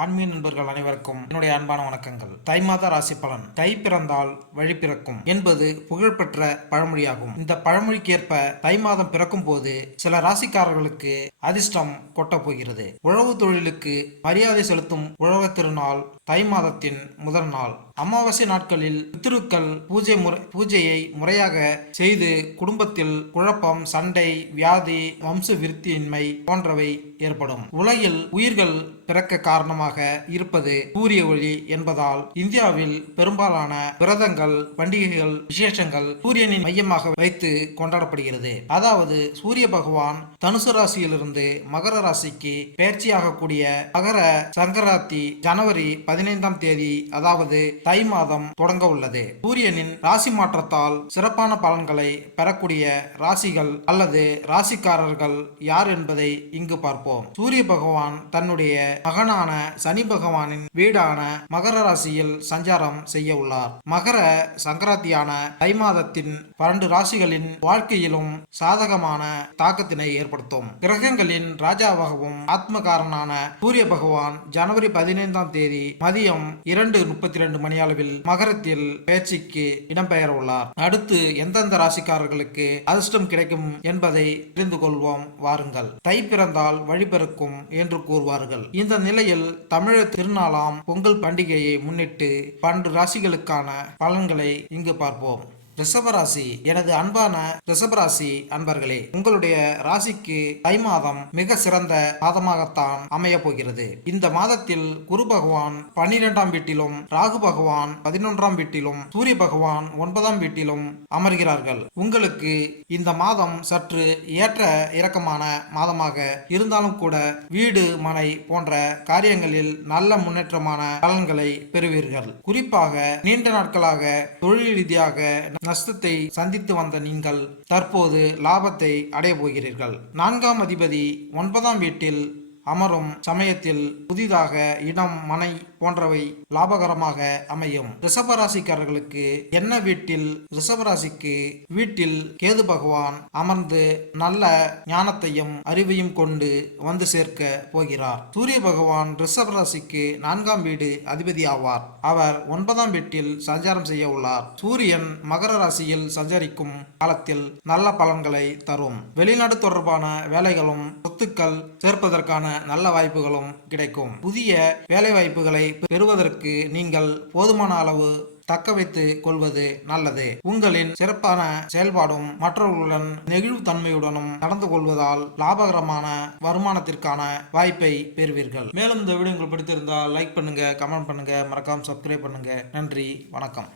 ஆன்மீக நண்பர்கள் அனைவருக்கும் என்னுடைய அன்பான வணக்கங்கள். தை மாத ராசி பலன். தை பிறந்தால் வழி பிறக்கும் என்பது புகழ்பெற்ற பழமொழியாகும். இந்த பழமொழிக்கேற்ப தை மாதம் பிறக்கும் போது சில ராசிக்காரர்களுக்கு அதிர்ஷ்டம் கொட்டப் போகிறது. உழவு தொழிலுக்கு மரியாதை செலுத்தும் உழவர் திருநாள் தை மாதத்தின் முதல் நாள். அமாவாசை நாட்களில் பித்ருக்கள் பூஜையை முறையாக செய்து குடும்பத்தில் குழப்பம், சண்டை, வியாதி, வம்ச விருத்தியின்மை போன்றவை ஏற்படும். உலகில் உயிர்கள் பிறக்க காரணமாக இருப்பது சூரிய ஒளி என்பதால் இந்தியாவில் பெரும்பாலான விரதங்கள், பண்டிகைகள், விசேஷங்கள் சூரியனின் மையமாக வைத்து கொண்டாடப்படுகிறது. அதாவது சூரிய பகவான் தனுசு ராசியிலிருந்து மகர ராசிக்கு பயிற்சியாகக்கூடிய மகர சங்கராந்தி ஜனவரி 15ஆம் தேதி, அதாவது தை மாதம் தொடங்க உள்ளது. சூரியனின் ராசி மாற்றத்தால் சிறப்பான பலன்களை பெறக்கூடிய ராசிகள் அல்லது ராசிக்காரர்கள் யார் என்பதை இங்கு பார்ப்போம். சூரிய பகவான் தன்னுடைய மகனான சனி பகவானின் வீடான மகர ராசியில் சஞ்சாரம் செய்ய உள்ளார். மகர சங்கராந்தியான தை மாதத்தின் 12 ராசிகளின் வாழ்க்கையிலும் சாதகமான தாக்கத்தினை ஏற்படுத்தும். கிரகங்களின் ராஜாவாகவும் ஆத்மகாரனான சூரிய பகவான் ஜனவரி 15ஆம் தேதி மதியம் 2:32 மணி அளவில் மகரத்தில் பயிற்சிக்கு இடம்பெயர உள்ளார். அடுத்து எந்தெந்த ராசிக்காரர்களுக்கு அதிர்ஷ்டம் கிடைக்கும் என்பதை தெரிந்து கொள்வோம் வாருங்கள். தை பிறந்தால் வழிபிறக்கும் என்று கூறுவார்கள். இந்த நிலையில் தமிழர் திருநாளாம் பொங்கல் பண்டிகையை முன்னிட்டு 12 ராசிகளுக்கான பலன்களை இங்கு பார்ப்போம். ரிஷபராசி. எனது அன்பான ரிஷபராசி அன்பர்களே, உங்களுடைய ராசிக்கு தை மாதம் மிக சிறந்த மாதமாகத்தான் அமைய போகிறது. இந்த மாதத்தில் குரு பகவான் 12ஆம் வீட்டிலும், ராகு பகவான் 11ஆம் வீட்டிலும், சூரிய பகவான் 9ஆம் வீட்டிலும் அமர்கிறார்கள். உங்களுக்கு இந்த மாதம் சற்று ஏற்ற இறக்கமான மாதமாக இருந்தாலும் கூட வீடு, மனை போன்ற காரியங்களில் நல்ல முன்னேற்றமான பலன்களை பெறுவீர்கள். குறிப்பாக நீண்ட நாட்களாக தொழில் ரீதியாக நஷ்டத்தை சந்தித்து வந்த நீங்கள் தற்போது லாபத்தை அடைய போகிறீர்கள். 4ஆம் அதிபதி 9ஆம் வீட்டில் அமரும் சமயத்தில் புதிதாக இடம், மனை போன்றவை லாபகரமாக அமையும். ரிஷபராசிக்காரர்களுக்கு என்ன வீட்டில் ரிஷபராசிக்கு வீட்டில் கேது பகவான் அமர்ந்து நல்ல ஞானத்தையும் அறிவையும் கொண்டு வந்து சேர்க்க போகிறார். சூரிய பகவான் ரிஷபராசிக்கு 4ஆம் வீடு அதிபதி ஆவார். அவர் 9ஆம் வீட்டில் சஞ்சாரம் செய்ய உள்ளார். சூரியன் மகர ராசியில் சஞ்சரிக்கும் காலத்தில் நல்ல பலன்களை தரும். வெளிநாடு தொடர்பான வேலைகளும் சொத்துக்கள் சேர்ப்பதற்கான நல்ல வாய்ப்புகளும் கிடைக்கும். புதிய வேலை வாய்ப்புகளை பெறுவதற்கு நீங்கள் போதுமான அளவு தக்க வைத்துக் கொள்வது நல்லது. உங்களின் சிறப்பான செயல்பாடும் மற்றவர்களுடன் நெகிழ்வு தன்மையுடனும் நடந்து கொள்வதால் லாபகரமான வருமானத்திற்கான வாய்ப்பை பெறுவீர்கள். மேலும் இந்த வீடியோ உங்களுக்கு பிடித்திருந்தால் லைக் பண்ணுங்க, கமெண்ட் பண்ணுங்க, மறக்காம சப்ஸ்கிரைப் பண்ணுங்க. நன்றி, வணக்கம்.